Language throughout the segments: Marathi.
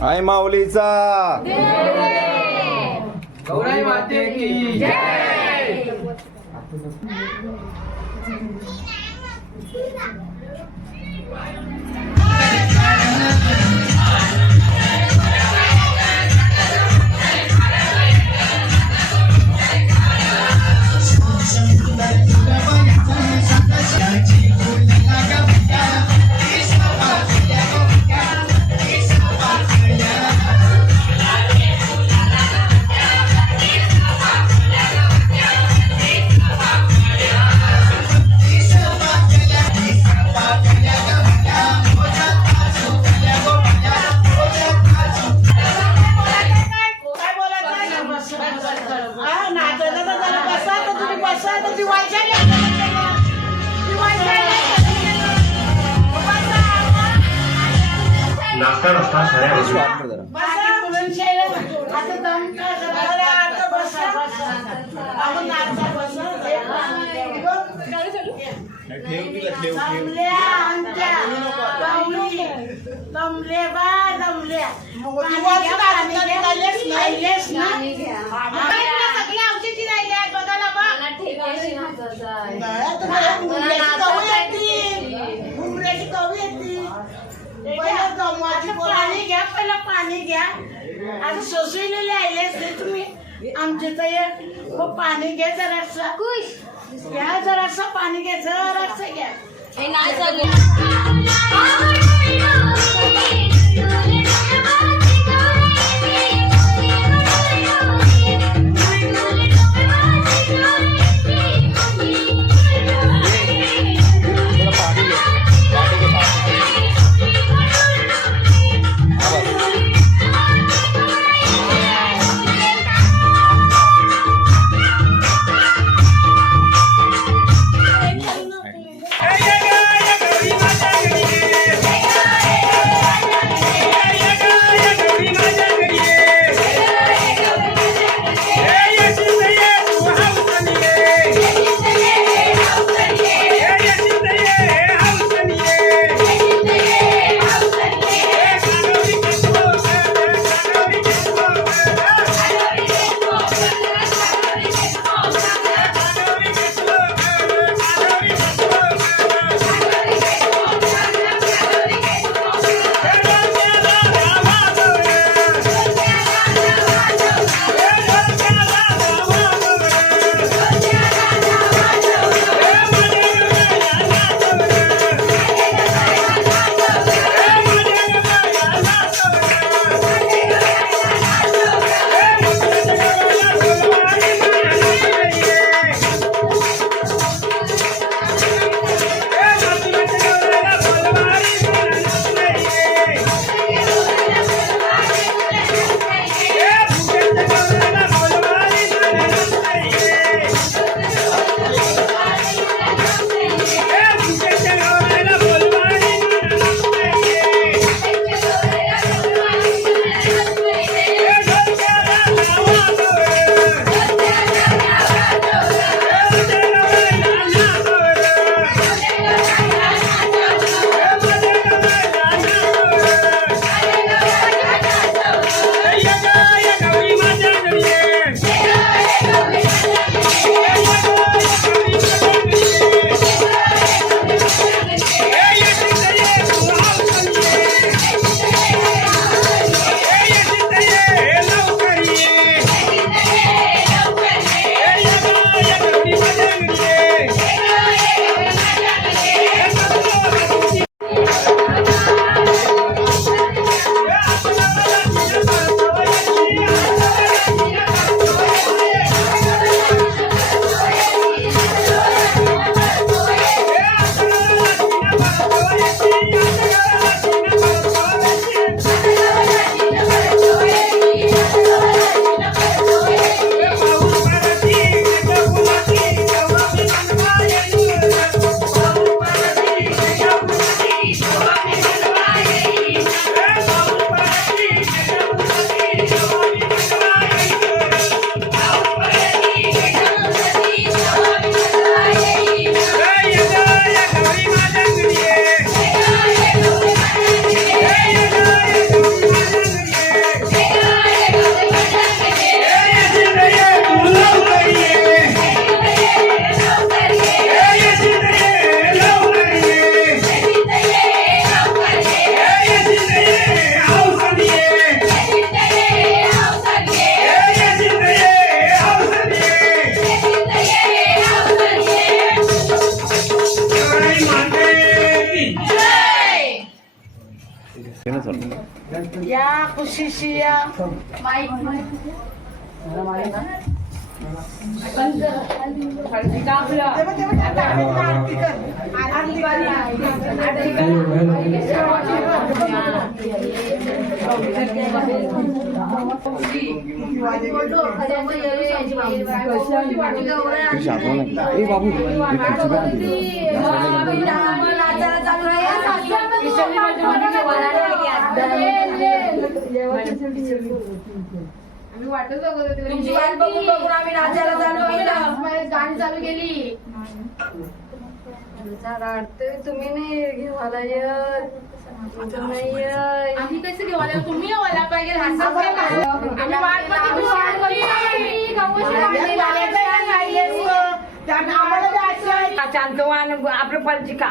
आय माऊलीचा. गौराई माते की नाचता नाचता साऱ्या बाजूला. आधी पाणी घ्या पहिला पाणी घ्या. आता सोसलेले आले असते तुम्ही. आमच्या तर पाणी घ्या जरासा. घ्या जरासा पाणी घ्या जरासा घ्या. नाही या खुशीशी या आम्ही वाटच बघत होतो तुमची वाट बघून बघून आम्ही नाचायला चालू केलं गाणी चालू केली रडतोय तुम्ही नाही. आम्ही कसं तुम्ही पाहिजे? आम्ही वाट बघितली, आम्हाला जायचं. चांदवान आपलं पलचिका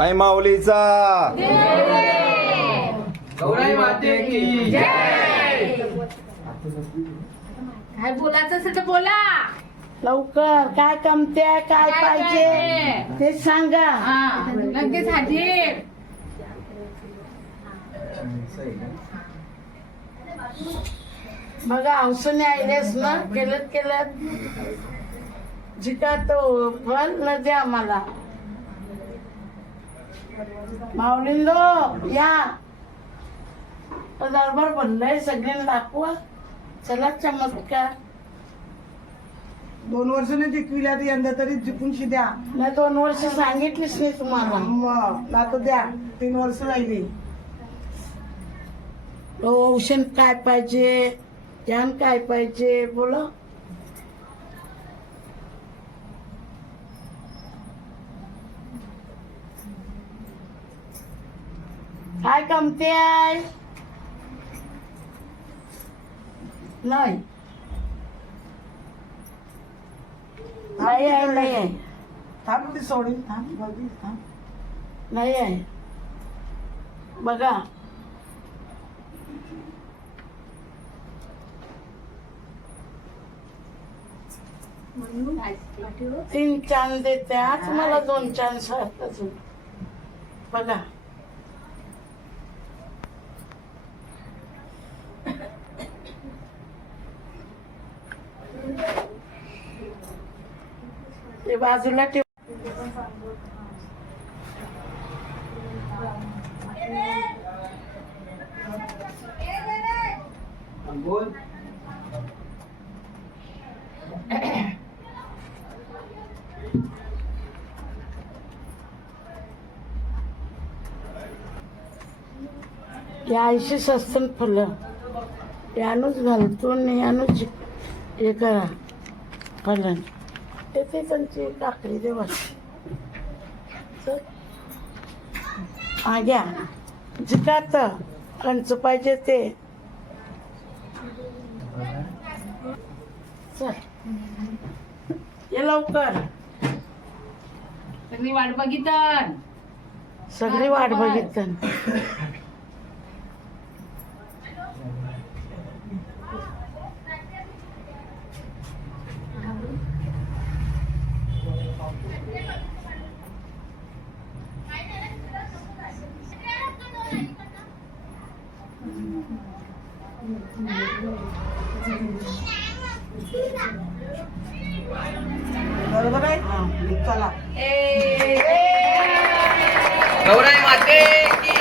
आई माऊलीचा. गौराई माते की काय बोलायचं असेल तर बोला. लवकर काय कमते काय पाहिजे ते सांगा. नक्कीच हाजीर. बघा हौसने आयलेस ना केलं केलं जिका तो फल न द्या मला. माऊलिंदो या. दरबार बनलाय सगळ्यांना दाखवा. चला चमत्कार. दोन वर्षाने जिंकविल्या तर यंदा तरी जिंकून द्या. नाही दोन वर्ष सांगितलीच नाही तुम्हाला. मग आता द्या. तीन वर्ष राहिली. औषण काय पाहिजे ज्ञान काय पाहिजे बोला. काय कमते आहे नाही नाही आहे नाही आहे थांब ती सोडून थांब बघी थांब नाही आहे बघा तीन चान्स देते आज मला दोन चान्स बघा ते बाजूला ठेव. बोल. या ऐंशी सस्तन फुलं. यानूच घालतो आणि यानूच हे करा. फलन येते त्यांची काकडी देवा चल. हा घ्या. जिकात. कंच पाहिजे ते. चल. ये लवकर. सगळी वाट बघित सगळी वाट बघित बरोबर आहे? चला. गौराई माते की.